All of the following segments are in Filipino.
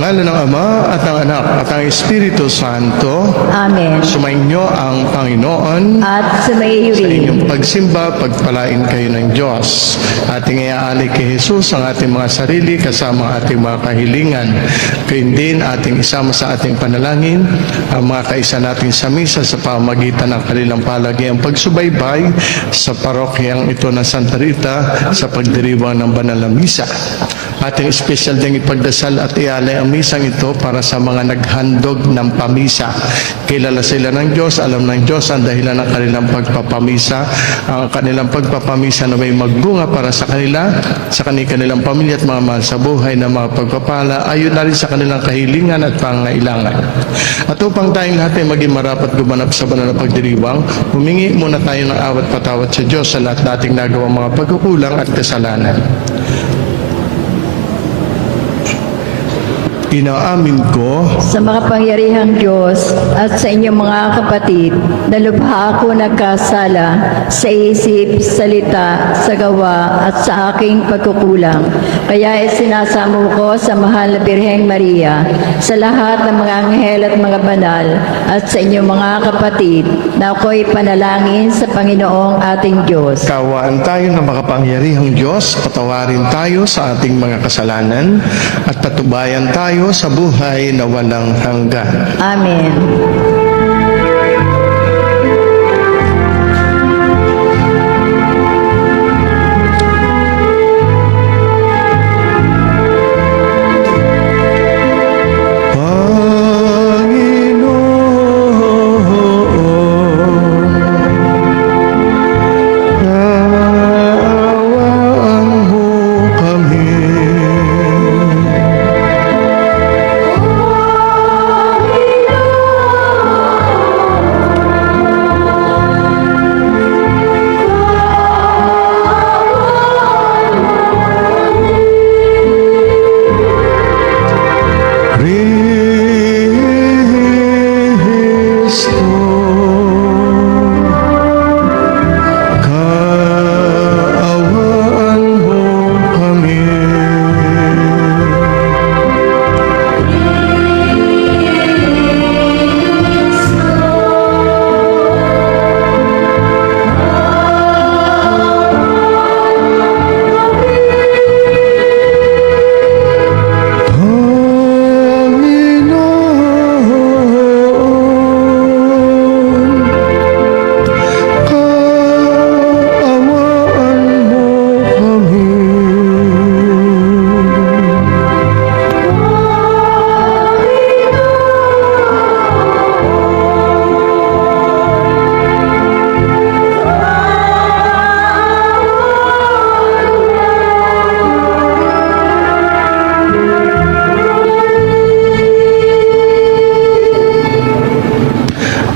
ngalan ng Ama at ng Anak at ng Espiritu Santo. Amen. Sumainyo ang Panginoon. At sa Sa rin. inyong pagsimba, pagpalain kayo ng Diyos. Ating iaali kay Jesus ang ating mga sarili kasama ang ating mga kahilingan. Kaya din ating isama sa ating panalangin ang mga kaisa natin sa misa sa pamagitan ng kanilang palagiang pagsubaybay sa parokyang ito ng Santa Rita sa pagdiriwang ng banal na misa. Ating espesyal ding ipagdasal at ialay ang misang ito para sa mga naghandog ng pamisa. Kilala sila ng Diyos, alam ng Diyos ang dahilan ng kanilang pagpapamisa, ang kanilang pagpapamisa na may magbunga para sa kanila, sa kanilang pamilya at mga mahal sa buhay na mga pagpapala, ayon na rin sa kanilang kahilingan at pangailangan. At upang tayong lahat ay maging marapat gumanap sa banal na pagdiriwang, humingi muna tayo ng awat patawad sa Diyos sa lahat nating nagawang mga pagkukulang at kasalanan. Inaamin ko Sa makapangyarihang Diyos at sa inyong mga kapatid, na lubha ako nagkasala sa isip, salita, sa gawa at sa aking pagkukulang. Kaya isinasamo ko sa mahal na Birheng Maria, sa lahat ng mga anghel at mga banal, at sa inyong mga kapatid, na ako'y panalangin sa Panginoong ating Diyos. kawaan tayo ng makapangyarihang Diyos, patawarin tayo sa ating mga kasalanan at patubayan tayo sa buhay na walang hanggan. Amen.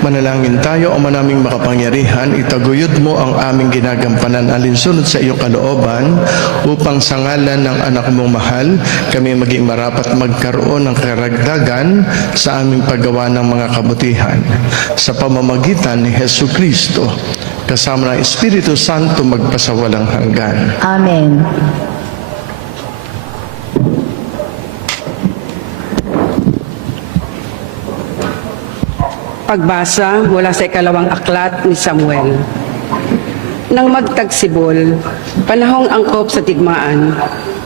Manalangin tayo, Ama naming makapangyarihan, itaguyod mo ang aming ginagampanan alinsunod sa iyong kalooban upang sa ngalan ng anak mong mahal, kami maging marapat magkaroon ng karagdagan sa aming paggawa ng mga kabutihan. Sa pamamagitan ni Hesu Kristo, kasama ng Espiritu Santo magpasawalang hanggan. Amen. Pagbasa mula sa ikalawang aklat ni Samuel. Nang magtagsibol, panahong angkop sa tigmaan,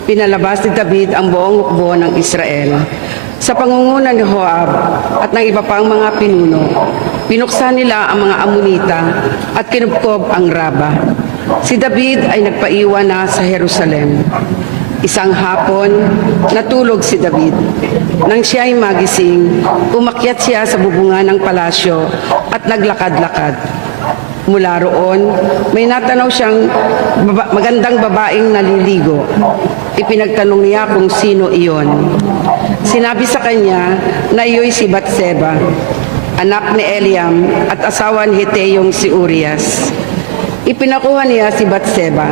pinalabas ni David ang buong hukbo ng Israel. Sa pangunguna ni Joab at ng iba pang mga pinuno, pinuksan nila ang mga Amonita at kinupkob ang Raba. Si David ay nagpaiwan na sa Jerusalem. Isang hapon, natulog si David. Nang siya ay magising, umakyat siya sa bubungan ng palasyo at naglakad-lakad. Mula roon, may natanaw siyang magandang babaeng naliligo. Ipinagtanong niya kung sino iyon. Sinabi sa kanya na iyo'y si Batseba, anak ni Eliam at asawa ni Hiteyong si Urias. Ipinakuha niya si Batseba.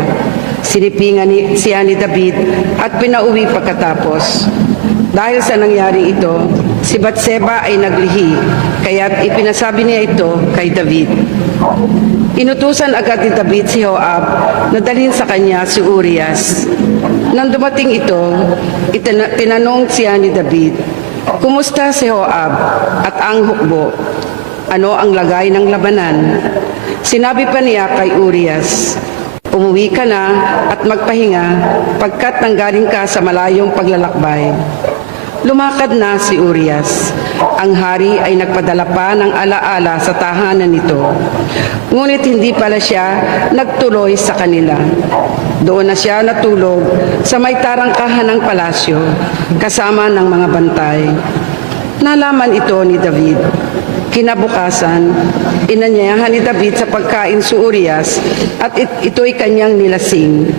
Sinipingan siya ni David at pinauwi pagkatapos. Dahil sa nangyaring ito, si Batseba ay naglihi, kaya't ipinasabi niya ito kay David. Inutusan agad ni David si Joab na dalhin sa kanya si Urias. Nang dumating ito, tinanong siya ni David, "Kumusta si Joab at ang hukbo? Ano ang lagay ng labanan?" Sinabi pa niya kay Urias, "Umuwi ka na at magpahinga pagkat nanggaling ka sa malayong paglalakbay." Lumakad na si Urias. Ang hari ay nagpadala pa ng alaala sa tahanan nito. Ngunit hindi pala siya nagtuloy sa kanila. Doon na siya natulog sa may tarangkahan ng palasyo kasama ng mga bantay. Nalaman ito ni David. Kinabukasan, inanyayahan ni David sa pagkain si Urias at ito'y kanyang nilasing.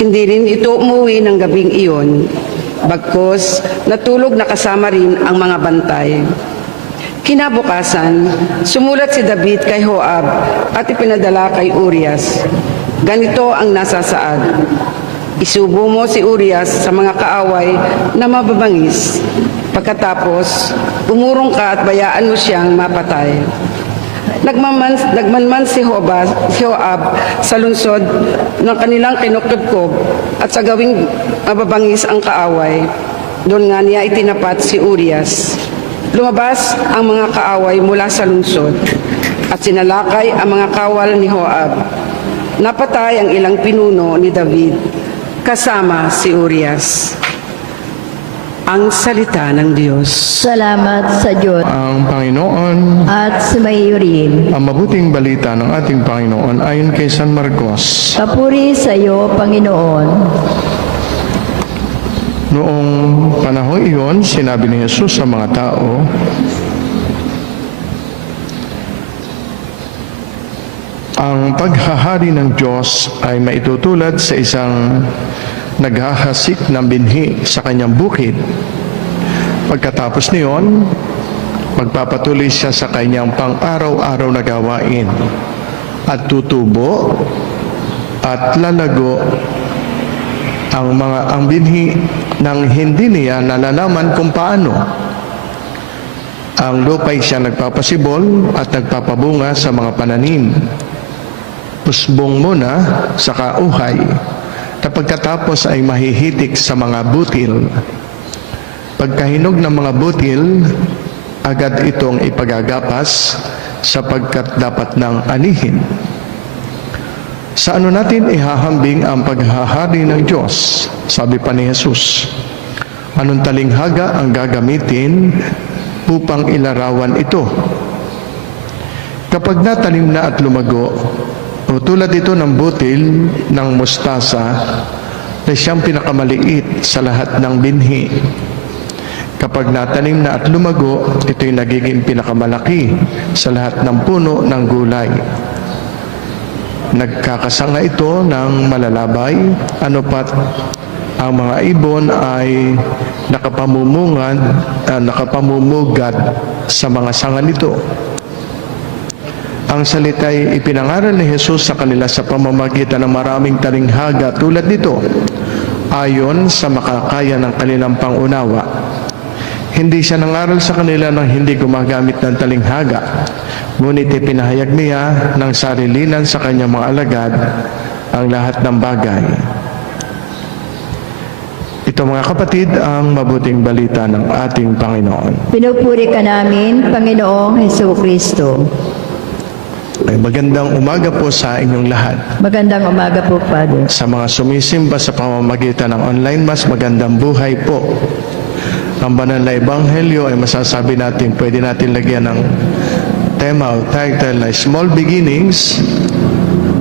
Hindi rin ito umuwi ng gabing iyon. Bagkus, natulog na kasama rin ang mga bantay. Kinabukasan, sumulat si David kay Joab at ipinadala kay Urias. Ganito ang nasasaad: "Isubo mo si Urias sa mga kaaway na mababangis. Pagkatapos, umurong ka at bayaan mo siyang mapatay." Nagmanman si Joab sa lungsod ng kanilang kinukubkob at sa gawing mababangis ang kaaway. Doon nga niya itinapat si Urias. Lumabas ang mga kaaway mula sa lungsod at sinalakay ang mga kawal ni Joab. Napatay ang ilang pinuno ni David kasama si Urias. Ang salita ng Diyos. Salamat sa Diyos Ang Panginoon, at sumayo rin. ang mabuting balita ng ating Panginoon ayon kay San Marcos. Papuri sa iyo, Panginoon. Noong panahon iyon, sinabi ni Jesus sa mga tao, "Ang paghahari ng Diyos ay maitutulad sa isang naghahasik ng binhi sa kanyang bukid. Pagkatapos niyon, magpapatuloy siya sa kanyang pang-araw-araw na gawain at tutubo at lalago ang binhi nang hindi niya nalalaman kung paano. Ang lupa'y siya nagpapasibol at nagpapabunga sa mga pananim. Usbong muna sa kauhay, na pagkatapos ay mahihitik sa mga butil. Pagkahinog ng mga butil, agad itong ipagagapas sapagkat dapat nang anihin." Sa ano natin ihahambing ang paghahari ng Diyos? Sabi pa ni Jesus, anong talinghaga ang gagamitin upang ilarawan ito? Kapag natanim na at lumago, o tulad ito ng butil ng mustasa na siyang pinakamaliit sa lahat ng binhi. Kapag natanim na at lumago, ito'y nagiging pinakamalaki sa lahat ng puno ng gulay. Nagkakasanga ito ng malalabay, anupat ang mga ibon ay nakapamumugad sa mga sanga nito. Ang salita'y ipinangaral ni Jesus sa kanila sa pamamagitan ng maraming talinghaga tulad nito, ayon sa makakaya ng kanilang pangunawa. Hindi siya nangaral sa kanila nang hindi gumagamit ng talinghaga, ngunit ipinahayag niya ng sarilinan sa kanyang mga alagad ang lahat ng bagay. Ito mga kapatid, ang mabuting balita ng ating Panginoon. Pinupuri ka namin, Panginoong Hesukristo. Ay magandang umaga po sa inyong lahat. Magandang umaga po, Father. Sa mga sumisimba sa pamamagitan ng online mass, magandang buhay po. Ang banal na ebanghelyo ay masasabi natin, pwede natin lagyan ng tema o title na Small Beginnings,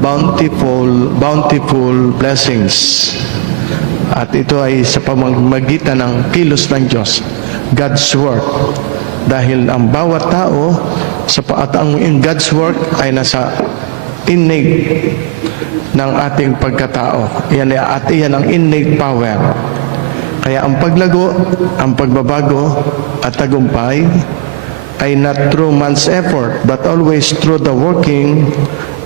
Bountiful Blessings. At ito ay sa pamamagitan ng kilos ng Diyos, God's work. Dahil ang bawat tao, ang God's work ay nasa innate ng ating pagkatao. At iyan ang innate power. Kaya ang paglago, ang pagbabago at tagumpay ay not through man's effort, but always through the working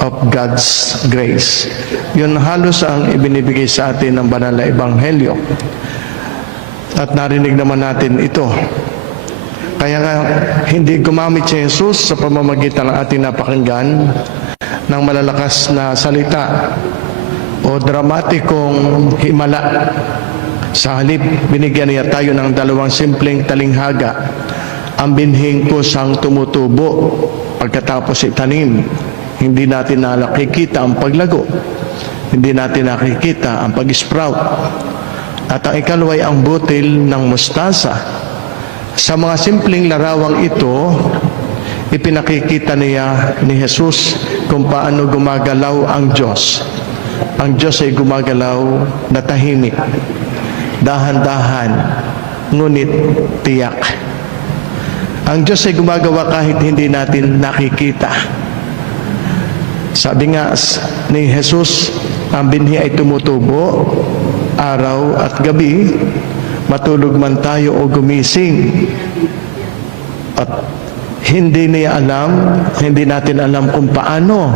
of God's grace. Yun halos ang ibinibigay sa atin ng banal na ebanghelyo. At narinig naman natin ito. Kaya nga, hindi gumamit si Jesus sa pamamagitan ng ating napakinggan ng malalakas na salita o o dramatikong himala. Sa halip, binigyan niya tayo ng dalawang simpleng talinghaga. Ang binhing kusang tumutubo pagkatapos itanim. Hindi natin nakikita ang paglago. Hindi natin nakikita ang pag-sprout. At ang ikalawa ay ang butil ng mustasa. Sa mga simpleng larawang ito, ipinakikita niya ni Jesus kung paano gumagalaw ang Diyos. Ang Diyos ay gumagalaw na tahimik, dahan-dahan, ngunit tiyak. Ang Diyos ay gumagawa kahit hindi natin nakikita. Sabi nga ni Jesus, ang binhi ay tumutubo araw at gabi, matulog man tayo o gumising. At hindi natin alam kung paano.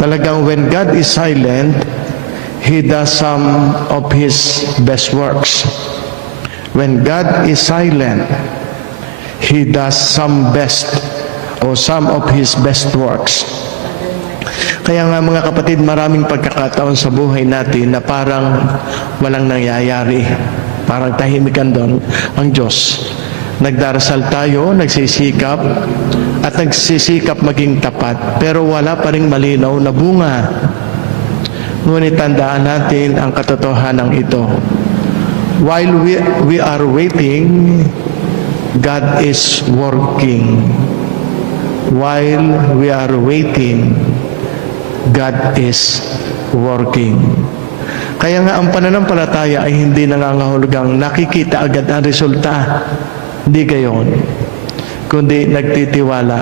Talagang when God is silent, He does some of His best works. When God is silent, He does some of His best works. Kaya nga mga kapatid, maraming pagkakataon sa buhay natin na parang walang nangyayari. Parang tahimikan doon ang Diyos. Nagdarasal tayo, nagsisikap, at nagsisikap maging tapat, pero wala pa ring malinaw na bunga. Ngunit tandaan natin ang katotohanan ito. While we are waiting, God is working. While we are waiting, God is working. Kaya nga ang pananampalataya ay hindi nangangahulugang nakikita agad ang resulta. Hindi gayon. Kundi nagtitiwala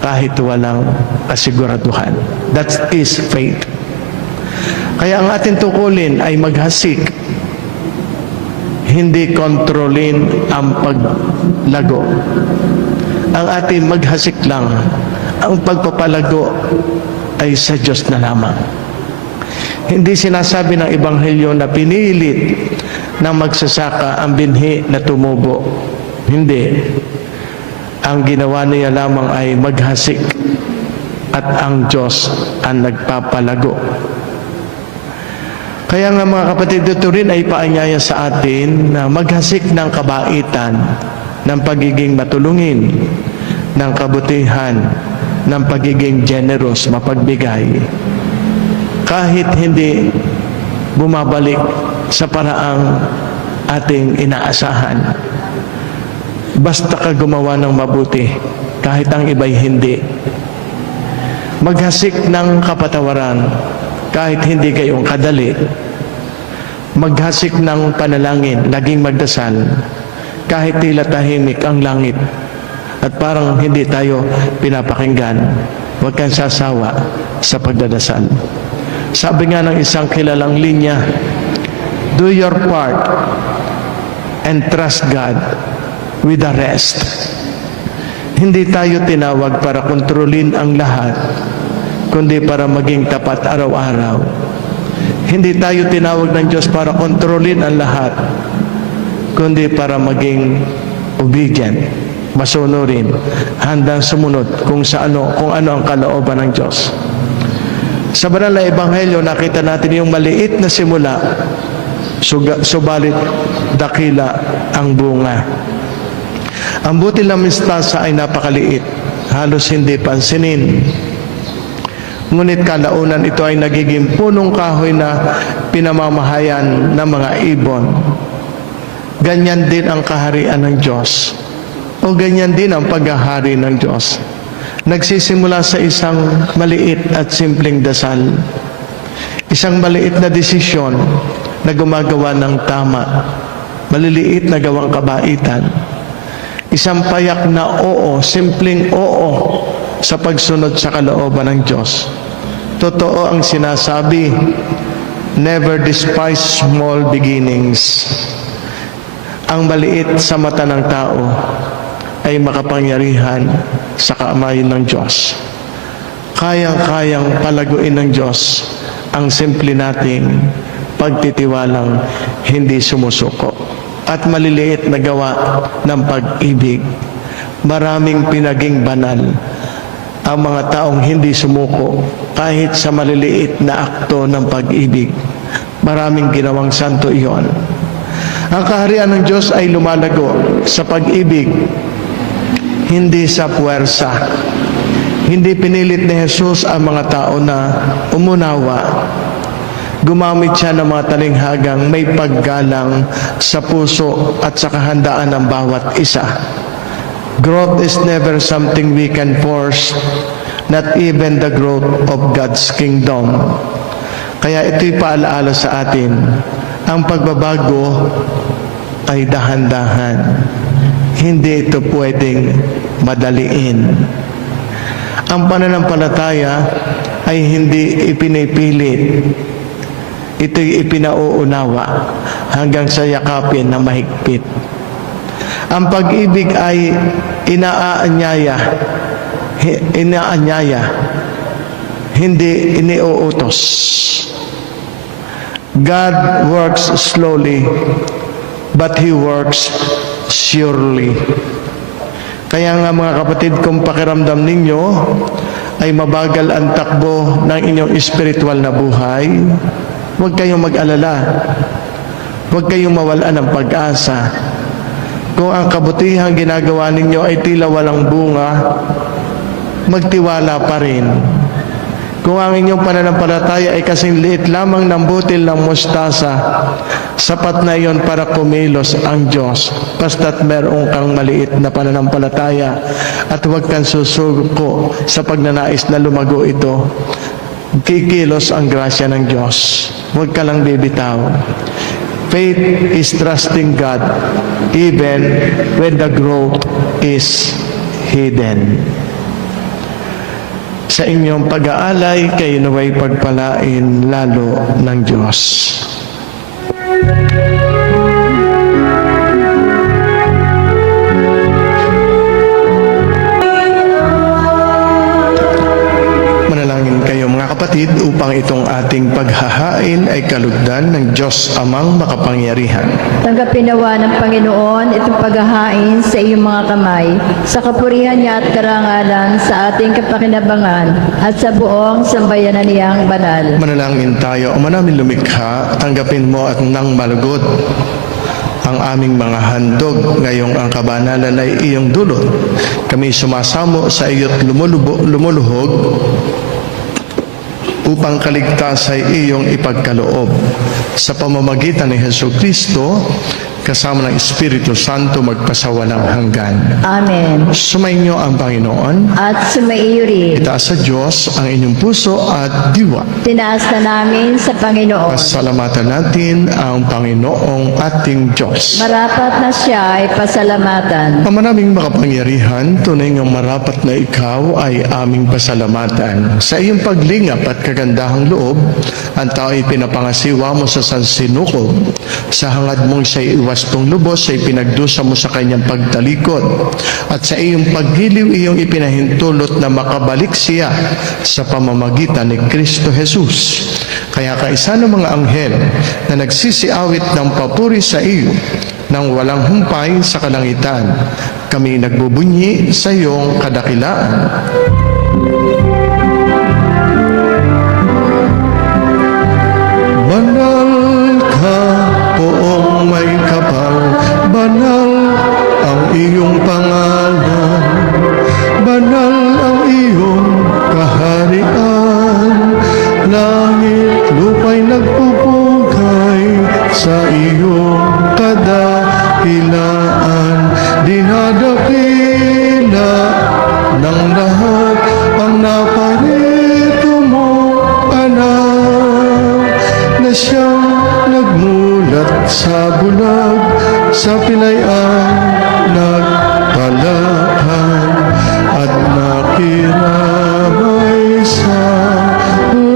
kahit walang kasiguraduhan. That is faith. Kaya ang ating tungkulin ay maghasik, hindi kontrolin ang paglago. Ang ating maghasik lang, ang pagpapalago ay sa Diyos na lamang. Hindi sinasabi ng Ebanghelyo na pinilit ng magsasaka ang binhi na tumubo. Hindi. Ang ginawa niya lamang ay maghasik at ang Diyos ang nagpapalago. Kaya nga mga kapatid, ito rin ay paanyaya sa atin na maghasik ng kabaitan, ng pagiging matulungin, ng kabutihan, ng pagiging generous, mapagbigay. Kahit hindi bumabalik sa paraang ating inaasahan. Basta ka gumawa ng mabuti, kahit ang iba'y hindi. Maghasik ng kapatawaran, kahit hindi kayong kadali. Maghasik ng panalangin, laging magdasal, kahit tila tahimik ang langit at parang hindi tayo pinapakinggan. Huwag kang sasawa sa pagdadasal. Sabi nga ng isang kilalang linya, do your part and trust God with the rest. Hindi tayo tinawag para kontrolin ang lahat, kundi para maging tapat araw-araw. Hindi tayo tinawag ng Diyos para kontrolin ang lahat, kundi para maging obedient, masunurin, handang sumunod kung ano ang kalooban ng Diyos. Sa banal na Ebanghelyo, nakita natin yung maliit na simula, subalit dakila ang bunga. Ang butil ng mustasa ay napakaliit, halos hindi pansinin. Ngunit kalaunan ito ay nagiging punong kahoy na pinamamahayan ng mga ibon. Ganyan din ang kaharian ng Diyos. O ganyan din ang paghahari ng Diyos. Nagsisimula sa isang maliit at simpleng dasal. Isang maliit na desisyon na gumagawa ng tama. Maliliit na gawang kabaitan. Isang payak na oo, simpleng oo sa pagsunod sa kalooban ng Diyos. Totoo ang sinasabi, never despise small beginnings. Ang maliit sa mata ng tao ay makapangyarihan sa kaamayan ng Diyos. Kayang-kayang palaguin ng Diyos ang simple nating pagtitiwalang hindi sumusuko at maliliit na gawa ng pag-ibig. Maraming pinaging banal ang mga taong hindi sumuko kahit sa maliliit na akto ng pag-ibig. Maraming ginawang santo iyon. Ang kaharian ng Diyos ay lumalago sa pag-ibig, hindi sa puwersa. Hindi pinilit ni Jesus ang mga tao na umunawa. Gumamit siya ng mga talinghagang may paggalang sa puso at sa kahandaan ng bawat isa. Growth is never something we can force, not even the growth of God's kingdom. Kaya ito'y paalaala sa atin, ang pagbabago ay dahan-dahan. Hindi ito pwedeng madaliin. Ang pananampalataya ay hindi ipinipilit. Ito'y ipinauunawa hanggang sa yakapin na mahigpit. Ang pag-ibig ay inaanyaya, hindi iniuutos. God works slowly, but He works surely. Kaya nga mga kapatid, kung pakiramdam ninyo ay mabagal ang takbo ng inyong espiritual na buhay, huwag kayong mag-alala. Huwag kayong mawalan ng pag-asa. Kung ang kabutihang ginagawa ninyo ay tila walang bunga, magtiwala pa rin. Kung ang inyong pananampalataya ay kasing liit lamang ng butil ng mustasa, sapat na iyon para kumilos ang Diyos, basta't meron kang maliit na pananampalataya at huwag kang susuko sa pagnanais na lumago ito. Kikilos ang grasya ng Diyos. Huwag ka lang bibitaw. Faith is trusting God even when the growth is hidden. Sa inyong pag-aalay, kayo naway pagpalain lalo ng Diyos. Manalangin kayo mga kapatid upang itong ating paghahain ay kalugdan ng Diyos Amang makapangyarihan. Tanggapin nawa ng Panginoon itong paghahain sa iyong mga kamay, sa kapurihan niya at karangalan sa ating kapakinabangan at sa buong sambayanan niyang banal. Manalangin tayo, Ama namin lumikha, tanggapin mo at nang malugod ang aming mga handog ngayong ang kabanalan ay iyong dulot. Kami sumasamo sa iyo't lumuluhog upang kaligtas ay iyong ipagkaloob. Sa pamamagitan ni Jesucristo, kasama ng Espiritu Santo magpasawalang hanggan. Amen. Sumainyo ang Panginoon. At sumaiyo rin. Itaas sa Diyos ang inyong puso at diwa. Tinaas na namin sa Panginoon. Pasalamatan natin ang Panginoong ating Diyos. Marapat na siya ay pasalamatan. Ama naming makapangyarihan, tunay ngang marapat na ikaw ay aming pasalamatan. Sa iyong paglingap at kagandahang loob, ang tao ay pinapangasiwa mo sa sansinukob. Sa hangad mong siya'y iwastong lubos ay pinagdusa mo sa kanyang pagtalikod. At sa iyong paggiliw iyong ipinahintulot na makabalik siya sa pamamagitan ni Kristo Jesus. Kaya kaisa ng mga anghel na nagsisiawit ng papuri sa iyo nang walang humpay sa kalangitan, kami nagbubunyi sa iyong kadakilaan. Banal ka, poong may kapal, banal ang iyong pangalan, banal ang iyong kaharian, langit lupa'y nagpupugay sa iyong kadakilaan, dinadakila ng lahat ang naparito mo, anak, na siyang nagmulat sa bulag, sa pilayan nagpalahan, at nakiramay sa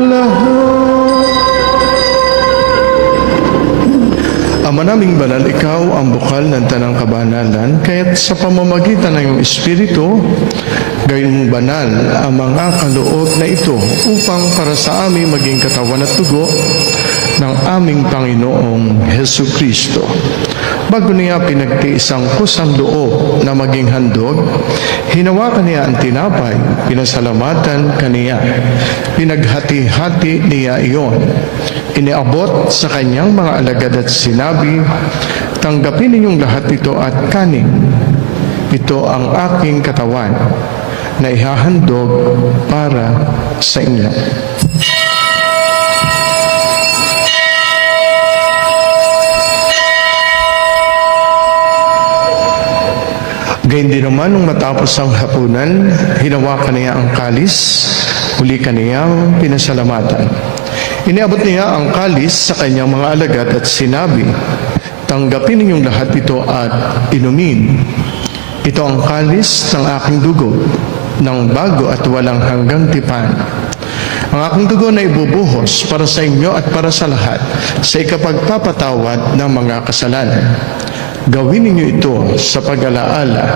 lahat. Ama naming banal, ikaw ang bukal ng tanang kabanalan, kaya't sa pamamagitan ng iyong Espiritu, gawin mong banal ang mga kaloob na ito upang para sa aming maging katawan at dugo ng aming Panginoong Jesucristo. Bago niya pinagtiis ang kusang loob na maging handog, hinawakan niya ang tinapay, pinasalamatan kaniya. Pinaghati-hati niya iyon. Iniabot sa kanyang mga alagad at sinabi, "Tanggapin ninyong lahat ito at kanin. Ito ang aking katawan na ihahandog para sa inyo." Gayun din naman, nung matapos ang hapunan, hinawakan niya ang kalis, huli kaniyang pinasalamatan. Iniabot niya ang kalis sa kanyang mga alagad at sinabi, "Tanggapin ninyong lahat ito at inumin. Ito ang kalis ng aking dugo, ng bago at walang hanggang tipan. Ang aking dugo na ibubuhos para sa inyo at para sa lahat sa ikapagpapatawad ng mga kasalanan. Gawin ninyo ito sa pag-alaala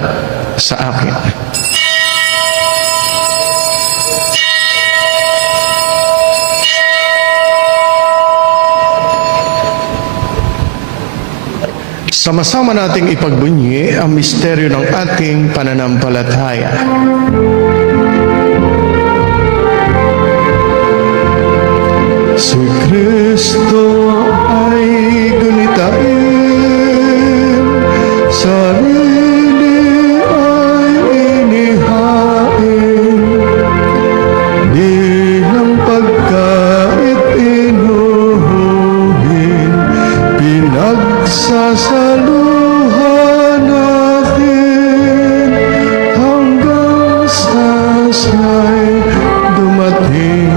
sa akin." Sama-sama nating ipagbunyi ang misteryo ng ating pananampalataya. Si Kristo ay gunitain, sarili ay inihain, bilang pagkait inuhin, pinagsasaluhan natin hanggang sa siya'y dumating.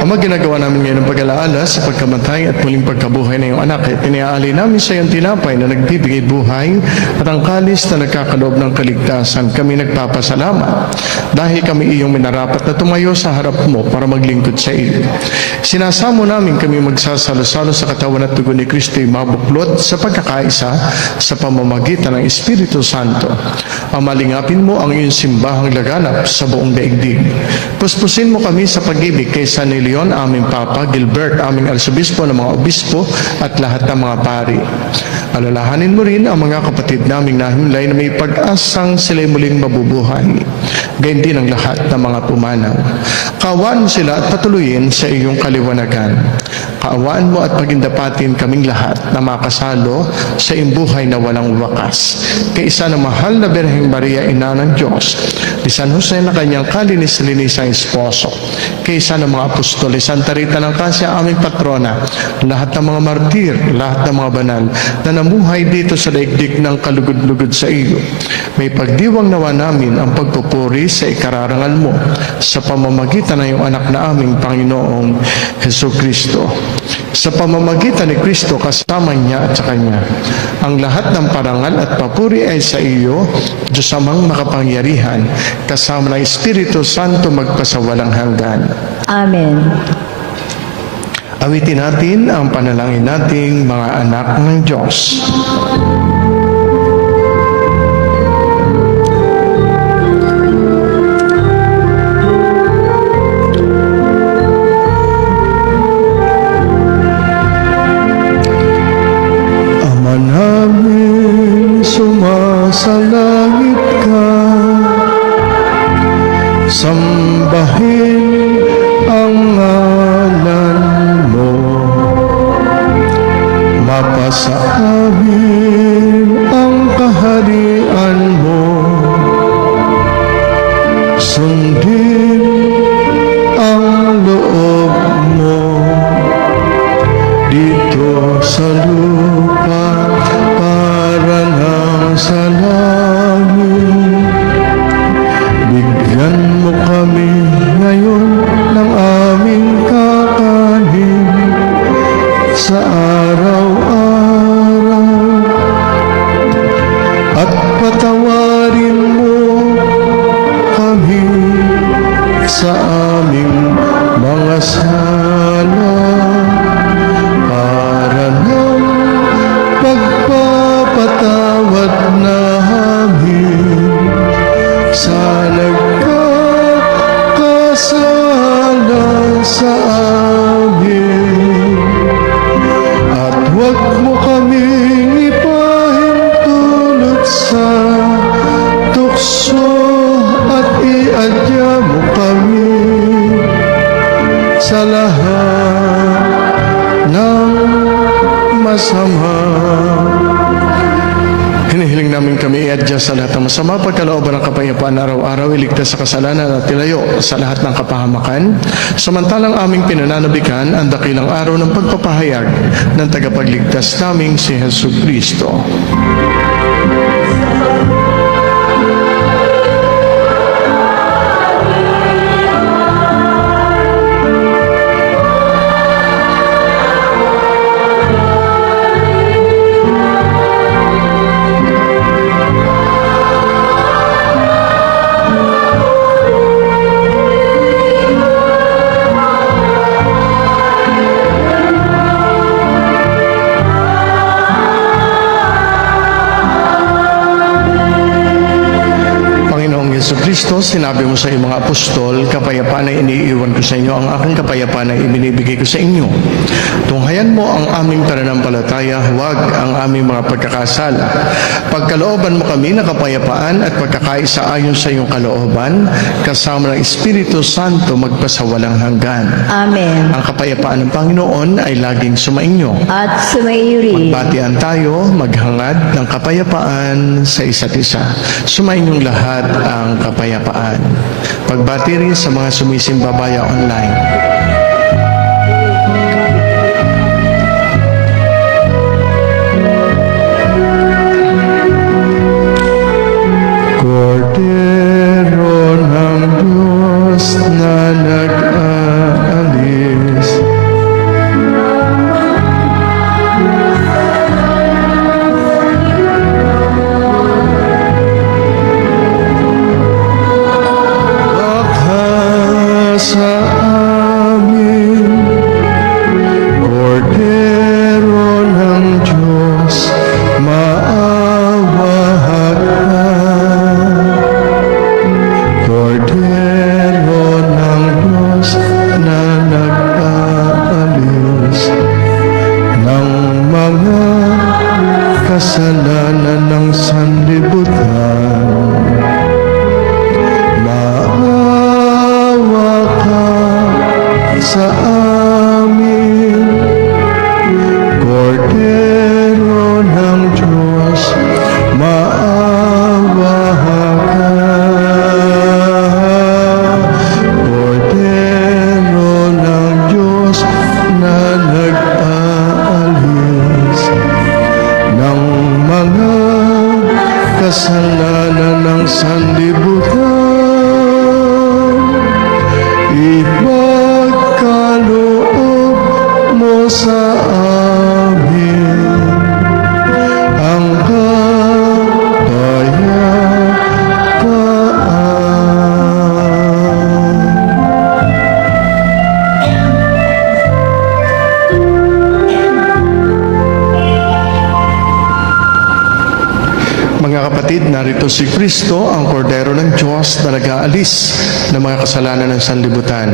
Ama, ginagawa namin ngayon ang pag-alaala sa pagkamatay at muling pagkabuhay na iyong anak. At iniaali namin sa iyong tinapay na nagbibigay buhay at ang kalis na nagkakaloob ng kaligtasan. Kami nagpapasalamat dahil kami iyong minarapat na tumayo sa harap mo para maglingkod sa iyo. Sinasamo namin kami magsasalo-salo sa katawan at dugo ni Kristo'y mabuklod sa pagkakaisa sa pamamagitan ng Espiritu Santo. Amalingapin mo ang iyong simbahang laganap sa buong daigdig. Puspusin mo kami sa pag-ibig kay San Leon, aming Papa, Gilbert, aming Arsobispo, ng mga obispo at lahat ng mga pari. Alalahanin mo rin ang mga kapatid naming nahimlay na may pag-asang sila'y muling mabubuhay. Gayun din ang lahat ng mga pumanaw. Kaawaan mo sila at patuloyin sa iyong kaliwanagan. Kaawaan mo at pagindapatin kaming lahat na makasalo sa iyong buhay na walang wakas. Kay isa na mahal na Birheng Maria, Ina ng Diyos, ni San Jose na kanyang kalinis-linisang esposo, kay isa ng mga apostol, Santa Rita ng Cassia, aming patrona, lahat ng mga martir, lahat ng mga banal na namuhay dito sa daigdig ng kalugod-lugod sa iyo. May pagdiwang nawa namin ang pagpupuri sa ikararangal mo sa pamamagitan ng iyong anak na aming Panginoong Hesukristo. Sa pamamagitan ni Kristo kasama niya at sa Kanya, ang lahat ng parangal at papuri ay sa iyo, Diyos Amang makapangyarihan, kasama ng Espiritu Santo magpasawalang hanggan. Amen. Awitin natin ang panalangin nating mga anak ng Diyos. Ama namin, sumasalangit ka, sambahin ang ngalan mo, mapasa amin ang kaharian mo, sundin ang loob mo dito sa lupa para nang sa langit. Bigyan mo kami ngayon ng aming kakanin sa araw-araw, at patawarin mo kami sa aming mga sala para ng pagpapatawad namin sa nagkakasala sa amin. At huwag mo kaming namin kami i-adjust sa lahat ng masama, pagkalooban ng kapayapaan araw-araw, iligtas sa kasalanan at ilayo sa lahat ng kapahamakan. Samantalang aming pinananabikan ang dakilang araw ng pagpapahayag ng tagapagligtas naming si Hesu Kristo. Yesu Kristo, sinabi mo sa iyong mga apostol, kapayapaan ay iniiwan ko sa inyo, ang aking kapayapaan ay ibinibigay ko sa inyo. Tunghayan mo ang aming pananampalataya, huwag ang aming mga pagkakasala. Pagkalooban mo kami na kapayapaan at pagkakaisa ayon sa iyong kalooban, kasama ng Espiritu Santo magpasawalang hanggan. Amen. Ang kapayapaan ng Panginoon ay laging sumainyo. At sumaiyo rin. Batian tayo, maghangad ng kapayapaan sa isa't isa. Sumainyong lahat ang kapayapaan. Pagbati rin sa mga sumisimba via online. Kordero ng Diyos na nag-aalis, sa amin, Kordero ng Diyos, maawa ka. Kordero ng Diyos na nag-aalis ng mga kasalanan ng sanlibutan. Sa amin, Kordero ng Diyos, maawa ka. Kordero ng Diyos na nag-aalis ng mga kasalanan ng sanlibutan. Ipagkaloob mo sa amin ang kapayapaan. Mga kapatid, narito si Kristo, ang Kordero ng Diyos na nag-aalis ng mga kasalanan ng sanlibutan.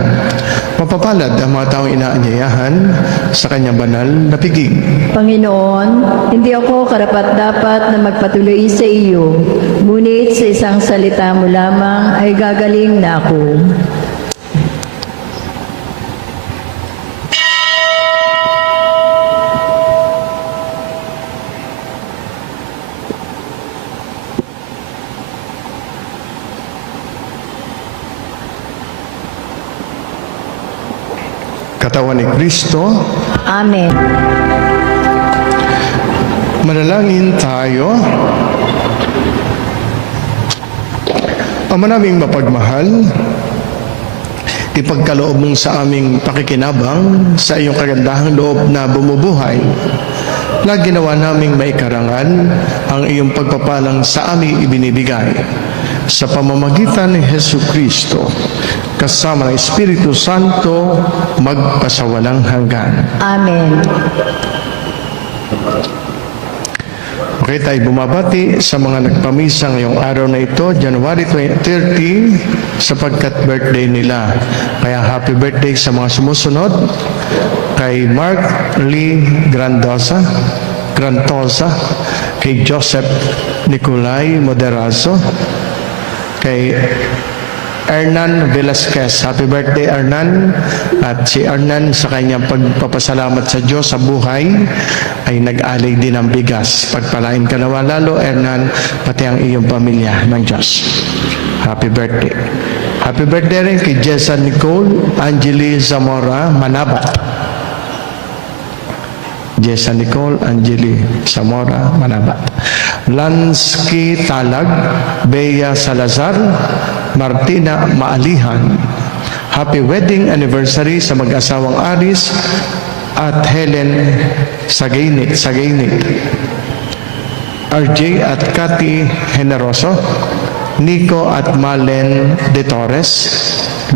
Mapapalad ang mga taong inaanyayahan sa kanyang banal na piging. Panginoon, hindi ako karapat-dapat na magpatuloy sa iyo, ngunit sa isang salita mo lamang ay gagaling na ako. Katawan ni Kristo. Amen. Manalangin tayo. Ama naming mapagmahal, ipagkaloob mong sa aming pakikinabang sa iyong kagandahang loob na bumubuhay, na ginawa naming maikarangal ang iyong pagpapalang sa aming ibinibigay sa pamamagitan ni Hesu Kristo, kasama ng Espiritu Santo, magpasawalang hanggan. Amen. Okay, tayo bumabati sa mga nagpamisa ngayong araw na ito, January 30, sapagkat birthday nila. Kaya happy birthday sa mga sumusunod. Kay Mark Lee Grantosa, kay Joseph Nicolay Moderazo, kay Hernan Velasquez. Happy birthday, Hernan. At si Hernan, sa kanyang pagpapasalamat sa Diyos sa buhay, ay nag-alay din ng bigas. Pagpalain ka nawa lalo, Hernan, pati ang iyong pamilya ng Diyos. Happy birthday. Happy birthday rin kay Jessa Nicole Angeli Zamora Manabat. Jessa Nicole Angeli Zamora Manabat. Lansky Talag, Bea Salazar, Martina Maalihan. Happy wedding anniversary sa mag-asawang Aris at Helen Sagainit. RJ at Cathy Generoso. Nico at Malen De Torres.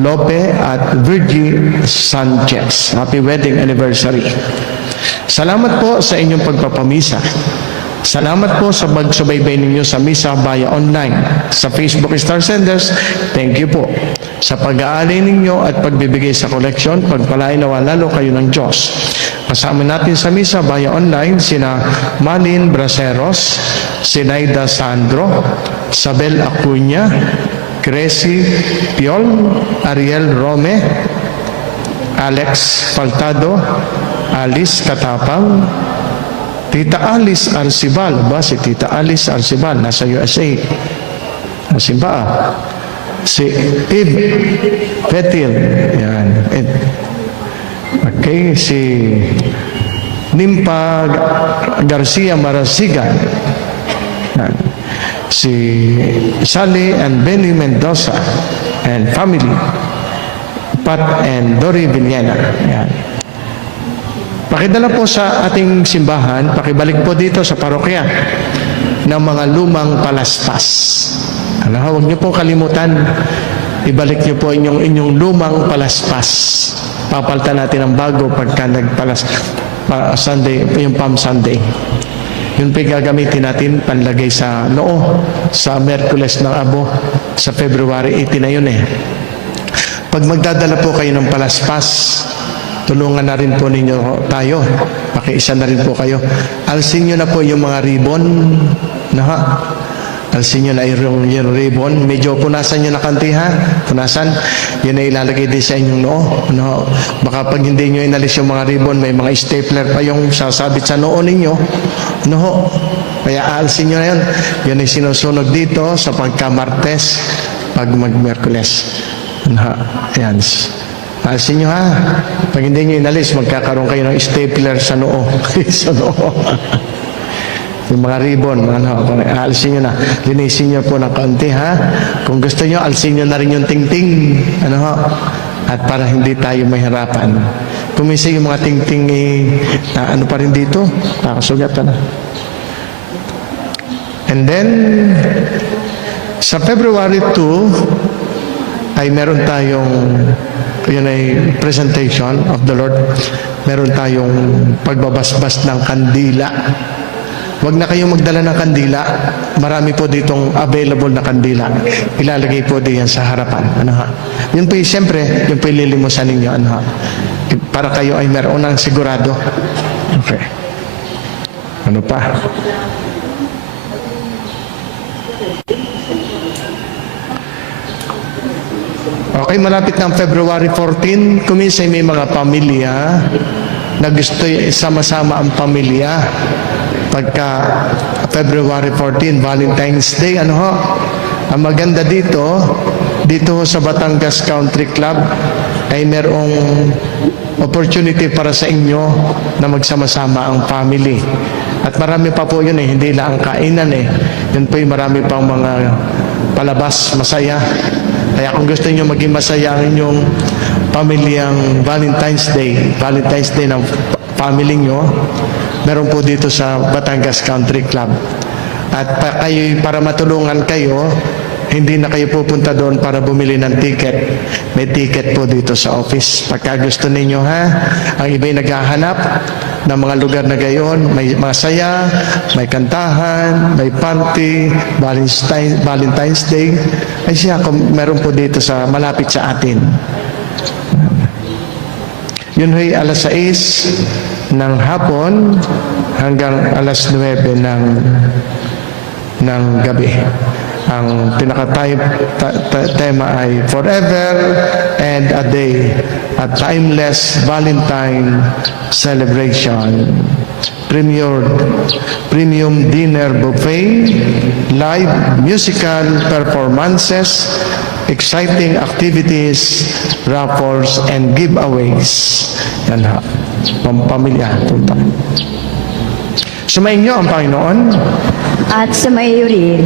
Lope at Virgie Sanchez. Happy wedding anniversary. Salamat po sa inyong pagpapamisa. Salamat po sa pagsubaybay ninyo sa misa via online. Sa Facebook Star Senders, thank you po. Sa pag-aalay ninyo at pagbibigay sa koleksyon, pagpalain nawa lalo kayo ng Diyos. Kasama natin sa misa via online sina Malin Braceros, Sinaida Sandro, Sabel Acuña, Cressy Piol, Ariel Rome, Alex Faltado, Alice Katapang, Tita Alice Arcibal. Ba si Tita Alice Arcibal nasa USA? Nasimba si Eve Petil, yan. Okay, si Nimpa Garcia Marasigan, yan. Si Sally and Benny Mendoza and family, Pat and Dory Villena, yan. Pakidala po sa ating simbahan, pakibalik po dito sa parokya ng mga lumang palaspas. Huwag niyo po kalimutan, ibalik niyo po inyong lumang palaspas. Papalitan natin ang bago pagka Sunday, yung Palm Sunday. Yun po gagamitin natin panlagay sa noo, sa Merkules ng Abo, sa February 18 na yun eh. Pag magdadala po kayo ng palaspas, tulungan na rin po ninyo tayo. Pakiisa na rin po kayo. Alsin nyo na po yung mga ribbon. Alsin nyo na yung ribbon. Medyo punasan nyo na kanti ha. Punasan. Yun na ilalagay din sa inyong noo. Baka pag hindi nyo inalis yung mga ribbon, may mga stapler pa yung sasabit sa noo ninyo. Kaya alsin nyo na yun. Yun ay sinusunog dito sa pagka-Martes, pag mag-Merkules. Ayan. Alsin nyo ha. Pag hindi nyo inalis, magkakaroon kayo ng stapler sa noo. Sa noo. Yung mga ribbon, alsin nyo na. Linisin nyo po ng kaunti ha. Kung gusto nyo, alsin nyo na rin yung tingting. At para hindi tayo mahirapan. Kung minsan yung mga tingting pa rin dito, nakasugatan na. And then, sa February 2, ay meron tayong yun ay presentation of the Lord. Meron tayong pagbabasbas ng kandila. Huwag na kayong magdala ng kandila. Marami po ditong available na kandila. Ilalagay po diyan sa harapan. Yun po siyempre, yun po ililimusan ninyo. Para kayo ay meron ng sigurado. Okay. Ano pa? Okay, malapit ng February 14. Kuminsan may mga pamilya na gusto sama-sama ang pamilya. Pagka February 14, Valentine's Day, ang maganda dito sa Batangas Country Club ay merong opportunity para sa inyo na magsama-sama ang family. At marami pa po yun hindi lang ang kainan Yun po yung marami pang mga palabas, masaya. Kaya kung gusto niyo maging masaya ang inyong pamilyang Valentine's Day ng family nyo, meron po dito sa Batangas Country Club. At para matulungan kayo, hindi na kayo pupunta doon para bumili ng ticket. May ticket po dito sa office. Pagka gusto ninyo ang iba'y naghahanap ng mga lugar na gayon, may masaya, may kantahan, may party, Valentine's Day, ay siya, meron po dito malapit sa atin. Yun ay alas 6 ng hapon hanggang alas 9 ng gabi. Ang pinaka-tema ay Forever and a Day, a Timeless Valentine Celebration. Premium dinner buffet, live musical performances, exciting activities, raffles, and giveaways. Yan ha. Pampamilya. Punta. Sumayin niyo ang Panginoon. At sa mayo rin.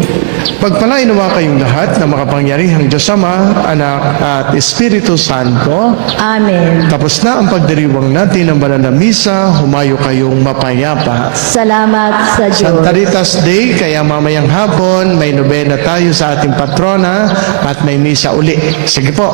Pagpalain nawa kayong lahat ng makapangyarihang Diyos Ama, Anak, at Espiritu Santo. Amen. Tapos na ang pagdiriwang natin ng banal na misa, humayo kayong mapayapa. Salamat sa Diyos. Santa Rita's Day, kaya mamayang hapon, may nobena tayo sa ating patrona at may misa uli. Sige po.